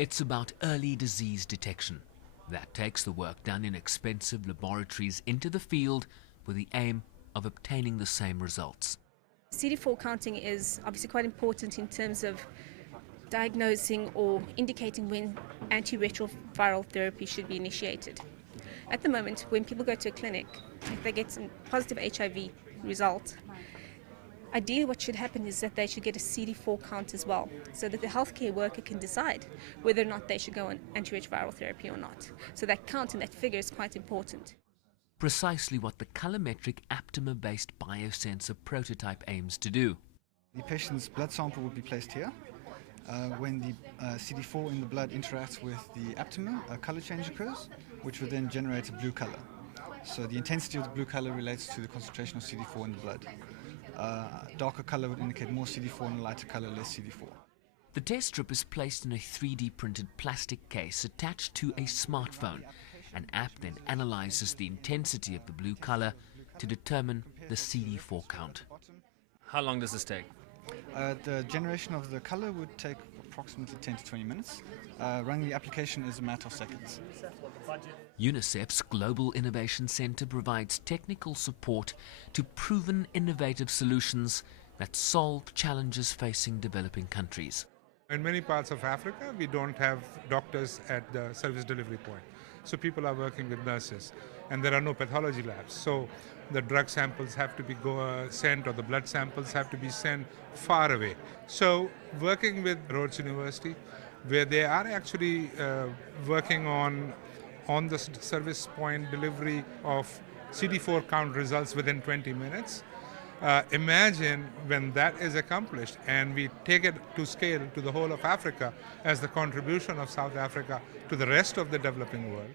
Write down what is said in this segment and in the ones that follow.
It's about early disease detection. That takes the work done in expensive laboratories into the field with the aim of obtaining the same results. CD4 counting is obviously quite important in terms of diagnosing or indicating when antiretroviral therapy should be initiated. At the moment, when people go to a clinic, if they get a positive HIV result, ideally what should happen is that they should get a CD4 count as well, so that the healthcare worker can decide whether or not they should go on antiretroviral therapy or not. So that count and that figure is quite important. Precisely what the colorimetric aptamer-based biosensor prototype aims to do. The patient's blood sample will be placed here. When the CD4 in the blood interacts with the aptamer, a color change occurs, which will then generate a blue color. So the intensity of the blue color relates to the concentration of CD4 in the blood. Darker color would indicate more CD4 and a lighter color less CD4. The test strip is placed in a 3D printed plastic case attached to a smartphone. An app then analyzes the intensity of the blue color to determine the CD4 count. How long does this take? The generation of the color would take approximately 10 to 20 minutes. Running the application is a matter of seconds. Unicef's Global Innovation Center provides technical support to proven innovative solutions that solve challenges facing developing countries. In many parts of Africa, we don't have doctors at the service delivery point. So people are working with nurses, and there are no pathology labs. So the drug samples have to be sent, or the blood samples have to be sent far away. So working with Rhodes University, where they are actually working on the service point delivery of CD4 count results within 20 minutes. Imagine when that is accomplished and we take it to scale to the whole of Africa as the contribution of South Africa to the rest of the developing world.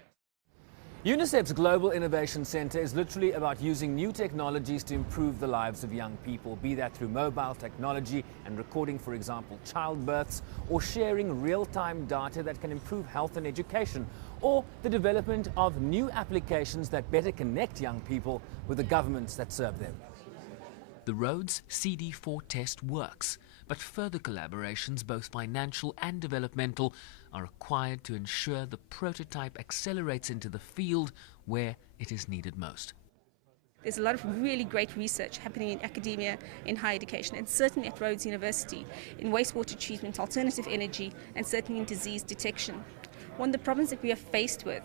UNICEF's Global Innovation Center is literally about using new technologies to improve the lives of young people, be that through mobile technology and recording, for example, childbirths, or sharing real-time data that can improve health and education, or the development of new applications that better connect young people with the governments that serve them. The Rhodes CD4 test works, but further collaborations, both financial and developmental, are required to ensure the prototype accelerates into the field where it is needed most. There's a lot of really great research happening in academia, in higher education, and certainly at Rhodes University, in wastewater treatment, alternative energy, and certainly in disease detection. One of the problems that we are faced with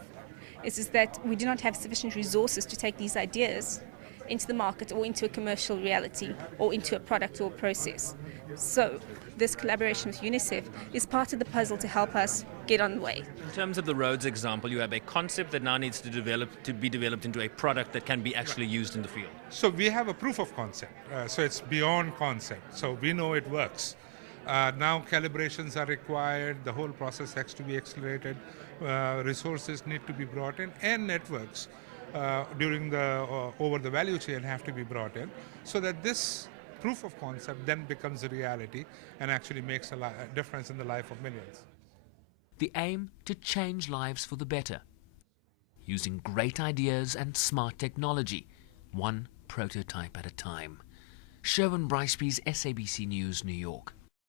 is that we do not have sufficient resources to take these ideas into the market or into a commercial reality or into a product or process. So this collaboration with UNICEF is part of the puzzle to help us get on the way. In terms of the Rhodes example, you have a concept that now needs to be developed into a product that can be actually used in the field. So we have a proof of concept, so it's beyond concept, so we know it works. Now calibrations are required, the whole process has to be accelerated, resources need to be brought in, and networks over the value chain have to be brought in, so that this proof of concept then becomes a reality and actually makes a difference in the life of millions. The aim to change lives for the better, using great ideas and smart technology, one prototype at a time. Sherwin Briceby's SABC News, New York.